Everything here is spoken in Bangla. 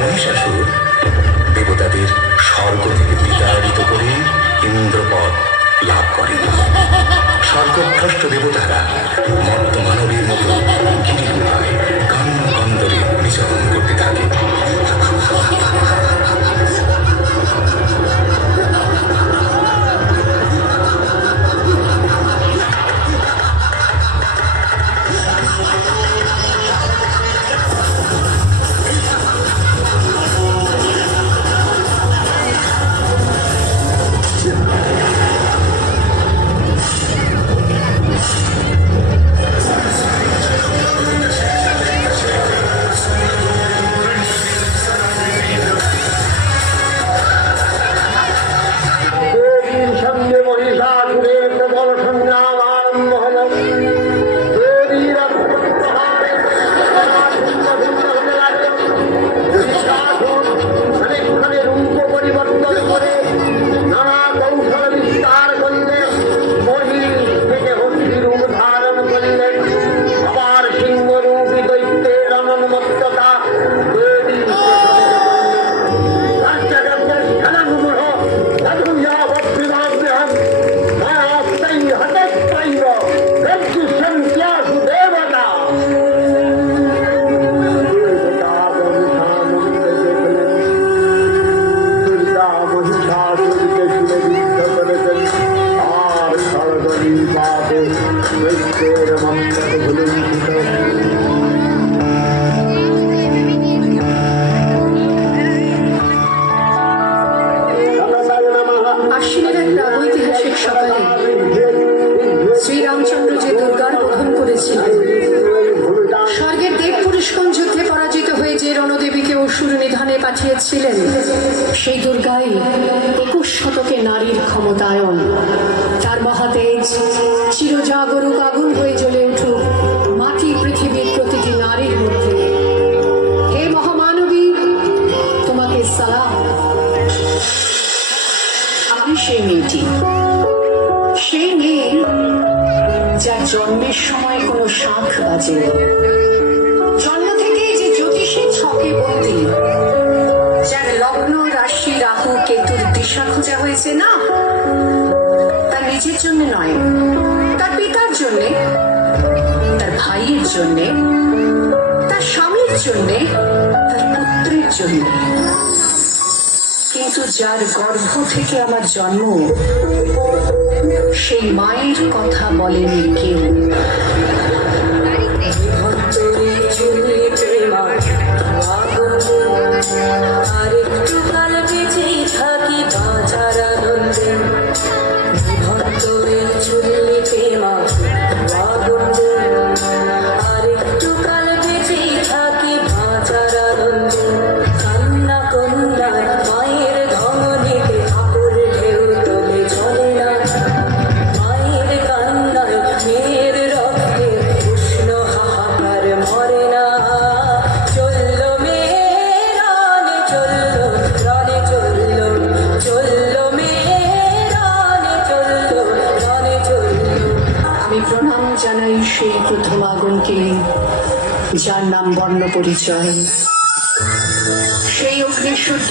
মহিষাসুর দেবতাদের স্বর্গ থেকে বিতাড়িত করে ইন্দ্রপদ লাভ করেন। স্বর্গভ্রষ্ট দেবতারা মর্ত মানবের মতো গিরিগুহায় কান্ন কন্দরে বিচরণ করতে থাকে। শ্রীরামচন্দ্র যে দুর্গার বোধন করেছিলেন, স্বর্গের দেব পুরুষগণ যুদ্ধে পরাজিত হয়ে যে রণদেবীকে অসুর নিধনে পাঠিয়েছিলেন, সেই দুর্গাই 21 শতকে নারীর ক্ষমতায়ন। তার মহাতেজ চিরজাগরুক আগুন হয়ে জ্বলে উঠুক মাটি পৃথিবীর প্রতিটি নারীর মধ্যে। হে মহামানবী, তোমাকে সালাম। আমি সেই মেয়েটি, সেই মেয়ে যার জন্মের সময় কোনো শাঁখ বাজে, জন্ম থেকে যে জ্যোতিষের ছকে বন্দী, যার লগ্ন রাশি রাহু কেতুর দিশা খোঁজা হয়েছে না তার নিজের জন্য নয়, তার পিতার জন্যে, তার ভাইয়ের জন্যে, তার স্বামীর জন্যে, তার পুত্রের জন্যে। কিন্তু যার গর্ভ থেকে আমার জন্ম, সেই মায়ের কথা বলেনি কেউ। প্রণাম জানাই সেই প্রথম আগুনকে, যার নাম বর্ণ পরিচয়। সেই অগ্নিসূর্য